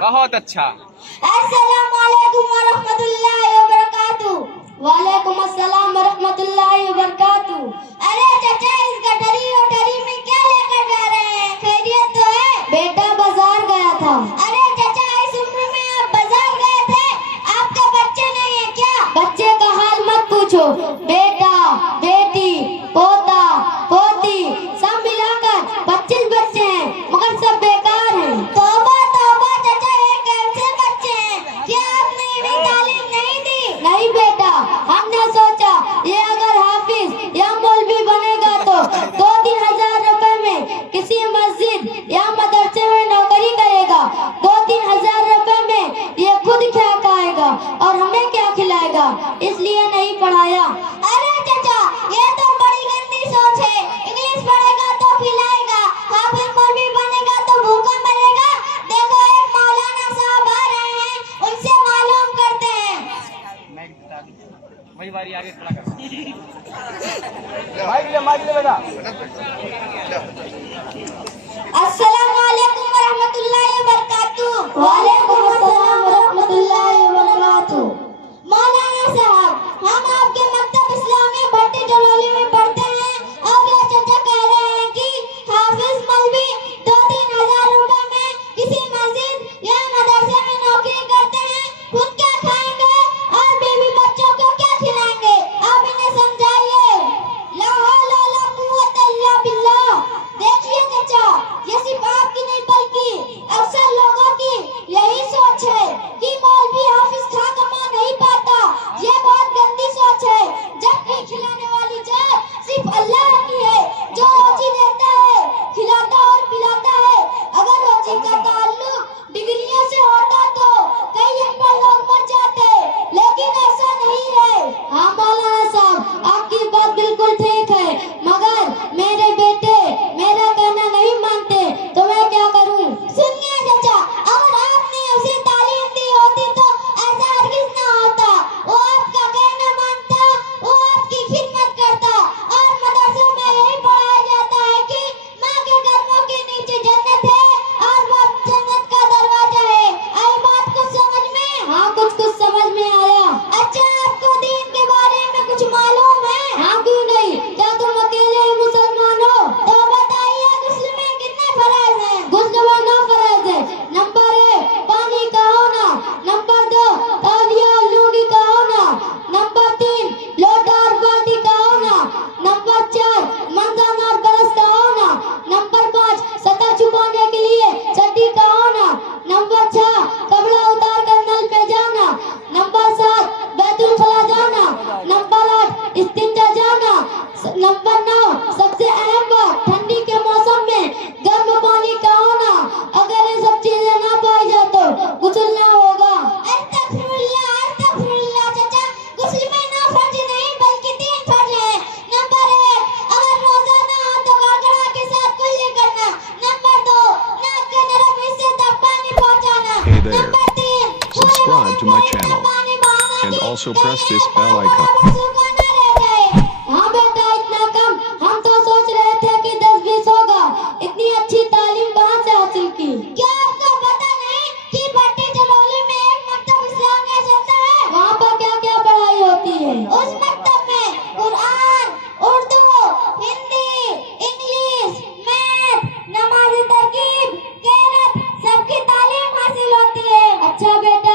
بہت اچھا. السلام علیکم ورحمۃ اللہ وبرکاتہ. وعلیکم السلام ورحمۃ اللہ وبرکاتہ. ارے چچا اس گٹری وٹری میں کیا لے کر جا رہے ہیں؟ خیریت تو ہے؟ بیٹا بازار گیا تھا. ارے چچا اس عمر میں آپ بازار گئے تھے؟ آپ کے بچے نہیں ہیں کیا؟ بچے کا حال مت پوچھو. بیٹا بیٹی پوتا پوتی سب ملا کر 25 بچے ہیں مگر سب بیکار ہیں. توبہ توبہ چچا یہ کیسے بچے ہیں؟ کیا آپ نے انہیں تعلیم نہیں دی؟ نہیں بیٹا ہم نے سوچا یہ اگر حافظ یا مولوی بنے گا تو 2-3 ہزار روپے میں کسی مسجد یا مدرسے میں نوکری کرے گا. 2-3 ہزار روپے میں یہ خود کیا کھائے گا اور ہمیں کیا کھلائے گا. اس لیے نہیں پڑھایا. ارے چچا یہ تو بڑی گندی سوچ ہے. انگلش پڑھے گا تو کھلائے گا, حافظ مولوی بنے گا تو بھوکا مرے گا. دیکھو ایک مولانا صاحب آ رہے ہیں, ان سے معلوم کرتے ہیں. وہی باری آگے کھڑا کر. مائک لے بیٹا. السلام علیکم ورحمۃ اللہ وبرکاتہ. وعلیکم السلام ورحمۃ اللہ وبرکاتہ. مولانا صاحب ہم آپ کے مکتب اسلامی بھٹی جلولی میں پڑھتے ہیں اور یہ چچا کہہ رہے ہیں کہ حافظ مولوی 2-3 ہزار روپے میں کسی مسجد یا مدرسے میں نوکری کرتے ہیں, خود کیا کھائیں گے اور بیوی بچوں کو کیا کھلائیں گے. آپ انہیں سمجھائیے. لا حول ولا قوت الا باللہ. دیکھیے چچا یہ صرف آپ کی نہیں بلکہ اکثر لوگوں کی یہی سوچ ہے کہ مولوی حافظ کھا کما نہیں پاتا. یہ بہت گندی سوچ ہے, جبکہ کھلانے والی ذات صرف اللہ کی ہے جو روزی دیتا ہے, کھلاتا اور پلاتا ہے. اگر روزی کا تعلق ڈگریوں سے ہوتا تو کئی اکبر لوگ مر جاتے, لیکن ایسا نہیں ہے. ہاں مولانا صاحب آپ کی بات بالکل ٹھیک ہے, مگر میرے بیٹے میرا کہنا نہیں مانتے تو میں کیا کروں. سنیے چچا اگر آپ نے اسے تعلیم دی ہوتی تو ایسا ہرگز نہ ہوتا. وہ آپ کا کہنا مانتا, وہ آپ کی خدمت کرتا. اور مدرسوں میں یہی پڑھایا جاتا ہے کہ ماں کے قدموں کے نیچے جنت ہے اور وہ جنت کا دروازہ ہے. آئی بات کچھ سمجھ میں؟ ہاں کچھ سمجھ میں آیا. اچھا آپ کو دین کے بارے میں کچھ معلوم ہے؟ ہاں کیوں نہیں, کیا تم اکیلے مسلمان ہو؟ تو بتائیے غسل میں کتنے فرائض ہیں؟ غسل میں 9 فرائض ہیں. نمبر 1 پانی کا ہونا. نمبر 2 تولیہ اور لوگی کا ہونا. نمبر 3 لوٹا اور بالٹی کا ہونا. نمبر 4 منجان اور برس کا ہونا. نمبر 5 سطح چھپانے کے لیے چڈی کا ہونا. نمبر 6 کپڑا اتار کر نل پہ جانا. نمبر 7 بیت الخلا جانا. نمبر 8 استنجا جانا. نمبر 9 سب سے اہم بات ٹھنڈی کے موسم میں گرم پانی کا ہونا. اگر یہ سب چیزیں نہ پائی جائے تو غسل نہ ہوگا. استغفراللہ چچا, غسل میں 9 فرض نہیں بلکہ 3 فرض ہیں. نمبر 1 اگر روزہ نہ ہو تو گڑگڑا کے ساتھ کلی کرنا. نمبر 2 ناک کے نرم حصے تک پانی پہنچانا. Hey there. Number 3 Subscribe to my channel and also press this bell icon. ہاں بیٹا اتنا کم, ہم تو سوچ رہے تھے کہ 10-20 ہوگا. اتنی اچھی تعلیم کہاں سے حاصل کی؟ کیا آپ کو پتا نہیں کہ بھٹی جلولی میں ایک مکتب اسلامیہ چلتا ہے؟ وہاں پر کیا کیا پڑھائی ہوتی ہے؟ اس مکتب میں قرآن, اردو, ہندی, انگلش, میتھ, نماز ترکیب, قرات سب کی تعلیم حاصل ہوتی ہے. اچھا بیٹا